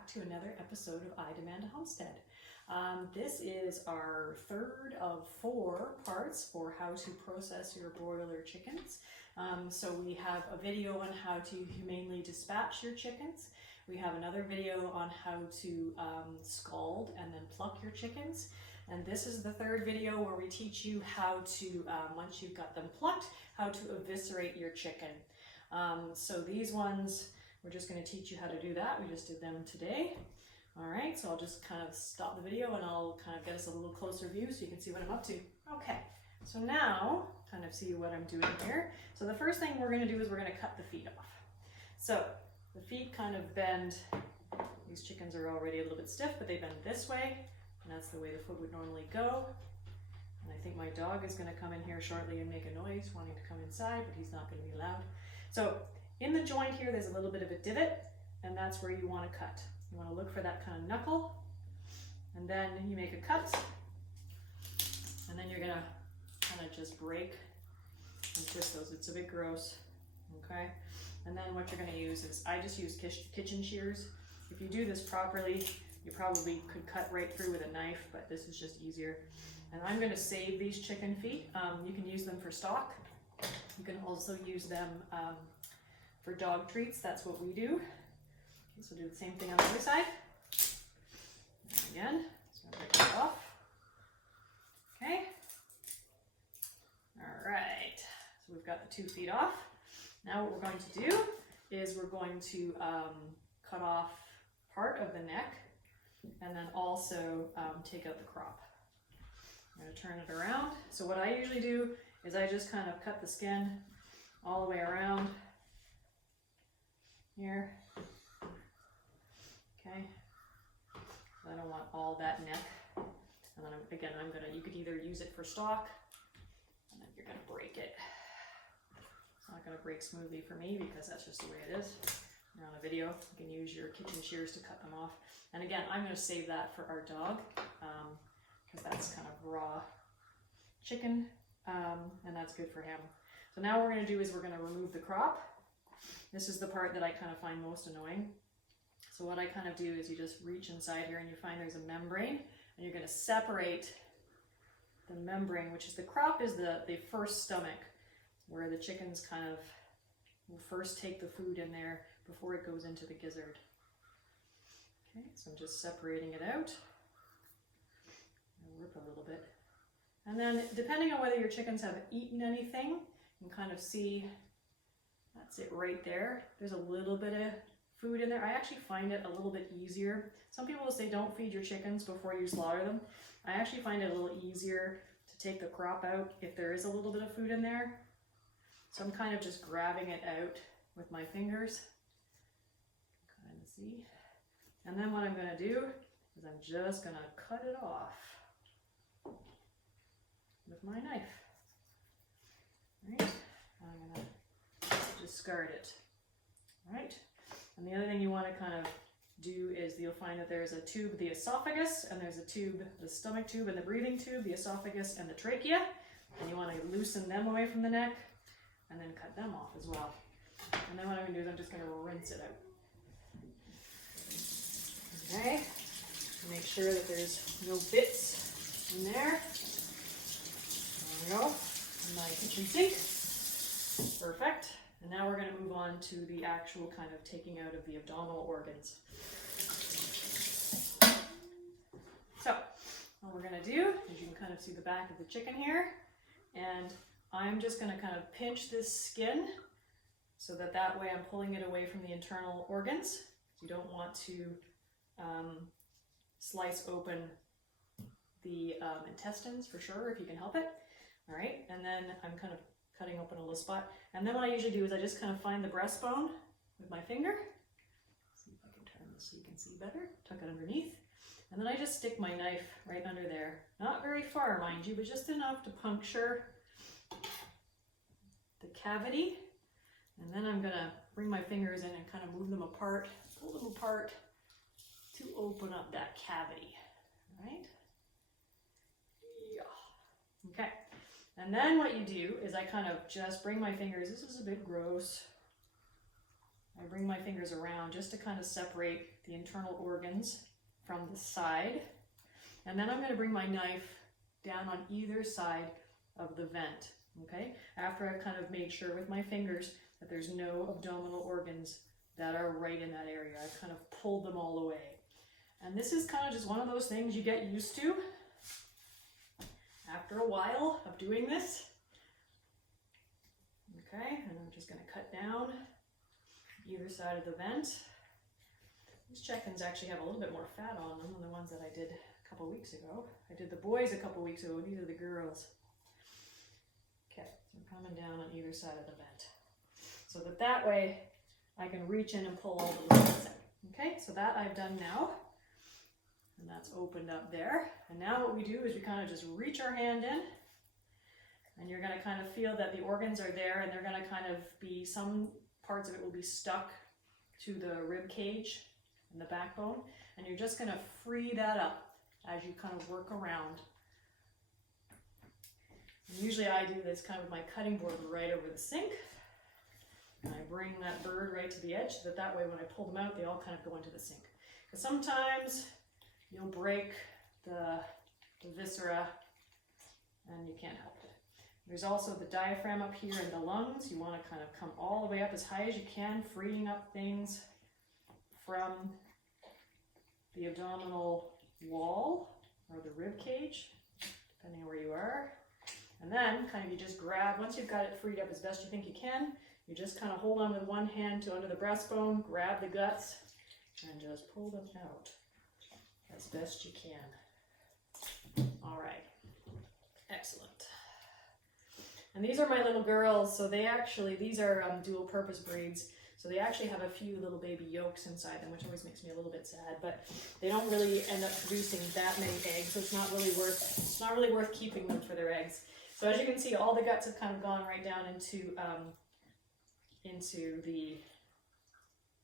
back to another episode of I Demand a Homestead. This is our third of 4 parts for how to process your broiler chickens. So we have a video on how to humanely dispatch your chickens. We have another video on how to scald and then pluck your chickens. And this is the third video where we teach you how to, once you've got them plucked, how to eviscerate your chicken. So these ones, we're just going to teach you how to do that. We just did them today. All right, so I'll just kind of stop the video and I'll kind of get us a little closer view so you can see what I'm up to. Okay, so now kind of see what I'm doing here. So the first thing we're going to do is we're going to cut the feet off. So the feet kind of bend. These chickens are already a little bit stiff, but they bend this way, and that's the way the foot would normally go. And I think my dog is going to come in here shortly and make a noise, wanting to come inside, but he's not going to be loud. So in the joint here, there's a little bit of a divot, and that's where you want to cut. You want to look for that kind of knuckle, and then you make a cut, and then you're going to kind of just break and twist those. It's a bit gross, okay? And then what you're going to use is, I just use kitchen shears. If you do this properly, you probably could cut right through with a knife, but this is just easier. And I'm going to save these chicken feet. You can use them for stock. You can also use them for dog treats. That's what we do. Okay, so do the same thing on the other side. And again, just going to break that off. Okay. All right. So we've got the 2 feet off. Now what we're going to do is we're going to cut off part of the neck and then also take out the crop. I'm going to turn it around. So what I usually do is I just kind of cut the skin all the way around here. Okay. I don't want all that neck. And then again, you could either use it for stock, and then you're going to break it. It's not going to break smoothly for me because that's just the way it is. You're on a video, you can use your kitchen shears to cut them off. And again, I'm going to save that for our dog because that's kind of raw chicken, and that's good for him. So now what we're going to do is we're going to remove the crop. This is the part that I kind of find most annoying. So what I kind of do is you just reach inside here and you find there's a membrane, and you're going to separate the membrane, which is the crop is the first stomach, where the chickens kind of will first take the food in there before it goes into the gizzard. Okay, so I'm just separating it out. I'll rip a little bit. And then depending on whether your chickens have eaten anything, you can kind of see, that's it right there. There's a little bit of food in there. I actually find it a little bit easier. Some people will say don't feed your chickens before you slaughter them. I actually find it a little easier to take the crop out if there is a little bit of food in there. So I'm kind of just grabbing it out with my fingers. Kind of see. And then what I'm going to do is I'm just going to cut it off with my knife. All right. I'm going to discard it. All right. And the other thing you want to kind of do is you'll find that there's a tube, the esophagus, and there's a tube, the stomach tube and the breathing tube, the esophagus and the trachea. And you want to loosen them away from the neck and then cut them off as well. And then what I'm going to do is I'm just going to rinse it out. Okay, make sure that there's no bits in there. There we go, in my kitchen sink. Perfect. And now we're going to move on to the actual kind of taking out of the abdominal organs. So, what we're going to do is you can kind of see the back of the chicken here. And I'm just going to kind of pinch this skin so that way I'm pulling it away from the internal organs. You don't want to slice open the intestines for sure if you can help it. All right, and then I'm kind of cutting open a little spot. And then what I usually do is I just kind of find the breastbone with my finger. See if I can turn this so you can see better. Tuck it underneath. And then I just stick my knife right under there. Not very far, mind you, but just enough to puncture the cavity. And then I'm gonna bring my fingers in and kind of move them apart, pull them apart to open up that cavity, right? Yeah. Okay. And then what you do is I kind of just bring my fingers, this is a bit gross, I bring my fingers around just to kind of separate the internal organs from the side. And then I'm going to bring my knife down on either side of the vent, okay? After I've kind of made sure with my fingers that there's no abdominal organs that are right in that area. I've kind of pulled them all away. And this is kind of just one of those things you get used to after a while of doing this. Okay, and I'm just going to cut down either side of the vent. These chickens actually have a little bit more fat on them than the ones that I did a couple weeks ago. I did the boys a couple weeks ago, these are the girls. Okay, so I'm coming down on either side of the vent. So that way I can reach in and pull all the ligaments out. Okay, so that I've done now. And that's opened up there. And now what we do is we kind of just reach our hand in, and you're going to kind of feel that the organs are there, and they're going to kind of be, some parts of it will be stuck to the rib cage and the backbone, and you're just going to free that up as you kind of work around. And usually I do this kind of with my cutting board right over the sink, and I bring that bird right to the edge so that way when I pull them out they all kind of go into the sink. Because sometimes you'll break the viscera and you can't help it. There's also the diaphragm up here and the lungs. You want to kind of come all the way up as high as you can, freeing up things from the abdominal wall or the rib cage, depending on where you are. And then kind of you just grab, once you've got it freed up as best you think you can, you just kind of hold on with one hand to under the breastbone, grab the guts, and just pull them out as best you can. All right, excellent. And these are my little girls, so these are dual purpose breeds, so they actually have a few little baby yolks inside them, which always makes me a little bit sad, but they don't really end up producing that many eggs, so it's not really worth keeping them for their eggs. So as you can see, all the guts have kind of gone right down into the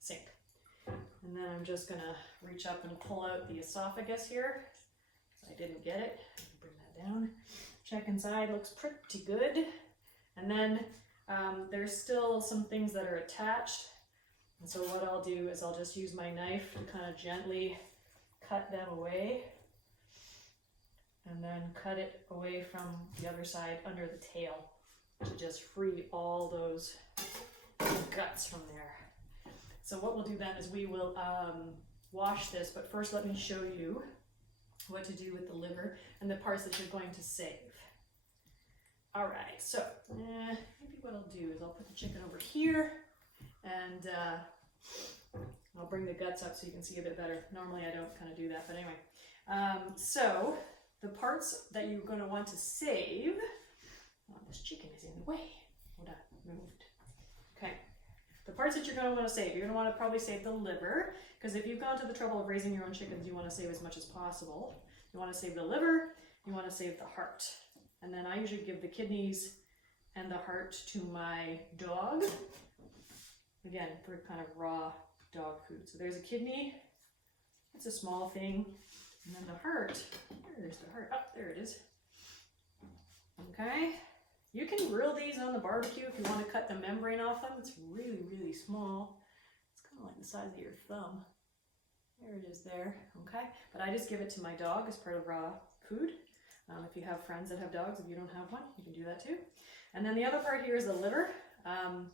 sink. And then I'm just gonna reach up and pull out the esophagus here. I didn't get it. Bring that down. Check inside, looks pretty good. And then there's still some things that are attached. And so what I'll do is I'll just use my knife to kind of gently cut them away. And then cut it away from the other side under the tail to just free all those guts from there. So what we'll do then is we will wash this, but first let me show you what to do with the liver and the parts that you're going to save. All right, so maybe what I'll do is I'll put the chicken over here, and I'll bring the guts up so you can see a bit better. Normally I don't kind of do that, but anyway. So the parts that you're going to want to save, oh, this chicken is in the way. Hold on, moved. Okay. The parts that you're going to want to save, you're going to want to probably save the liver, because if you've gone to the trouble of raising your own chickens, you want to save as much as possible. You want to save the liver, you want to save the heart. And then I usually give the kidneys and the heart to my dog, again, for kind of raw dog food. So there's a kidney, it's a small thing, and then the heart, there's the heart, oh, there it is. Okay. You can grill these on the barbecue if you want to cut the membrane off them. It's really, really small. It's kind of like the size of your thumb. There it is there, okay? But I just give it to my dog as part of raw food. If you have friends that have dogs, if you don't have one, you can do that too. And then the other part here is the liver. And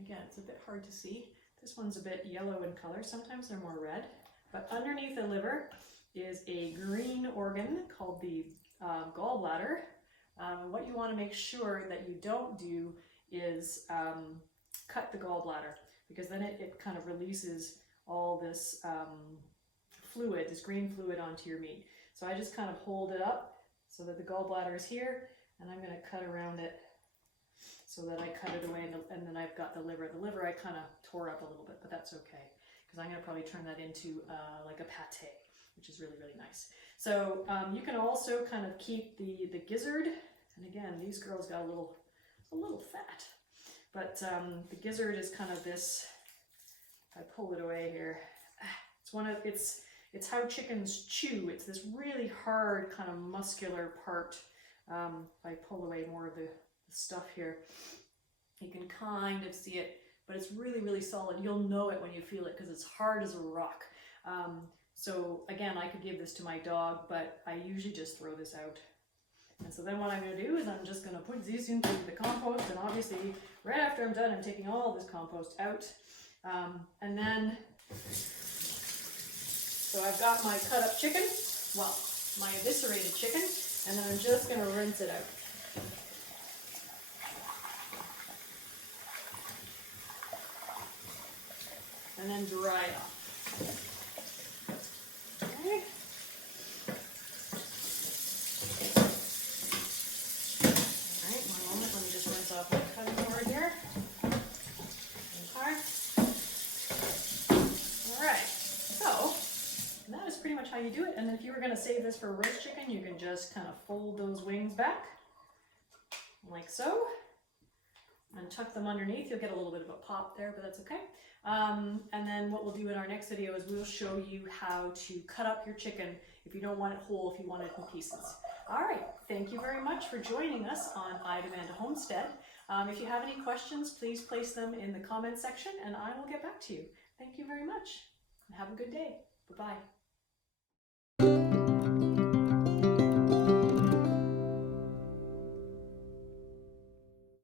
again, it's a bit hard to see. This one's a bit yellow in color. Sometimes they're more red. But underneath the liver is a green organ called the gallbladder. What you want to make sure that you don't do is cut the gallbladder, because then it kind of releases all this fluid, this green fluid onto your meat. So I just kind of hold it up so that the gallbladder is here, and I'm going to cut around it so that I cut it away, and then I've got the liver. The liver I kind of tore up a little bit, but that's okay, because I'm going to probably turn that into like a pate, which is really, really nice. So you can also kind of keep the gizzard, and again, these girls got a little fat, but the gizzard is kind of this, if I pull it away here, it's how chickens chew. It's this really hard kind of muscular part. If I pull away more of the stuff here, you can kind of see it but it's really, really solid. You'll know it when you feel it because it's hard as a rock. So again, I could give this to my dog, but I usually just throw this out. And so then what I'm going to do is I'm just going to put this into the compost, and obviously right after I'm done, I'm taking all this compost out. And then, so I've got my cut up chicken, well, my eviscerated chicken, and then I'm just going to rinse it out. And then dry it off. Okay. Alright, one moment, let me just rinse off my cutting board here. Okay. Alright, so that is pretty much how you do it. And then if you were going to save this for roast chicken, you can just kind of fold those wings back, like so, and tuck them underneath. You'll get a little bit of a pop there, but that's okay. And then what we'll do in our next video is we'll show you how to cut up your chicken if you don't want it whole, if you want it in pieces. All right, thank you very much for joining us on I Demand a Homestead. If you have any questions, please place them in the comment section and I will get back to you. Thank you very much and have a good day. Bye-bye.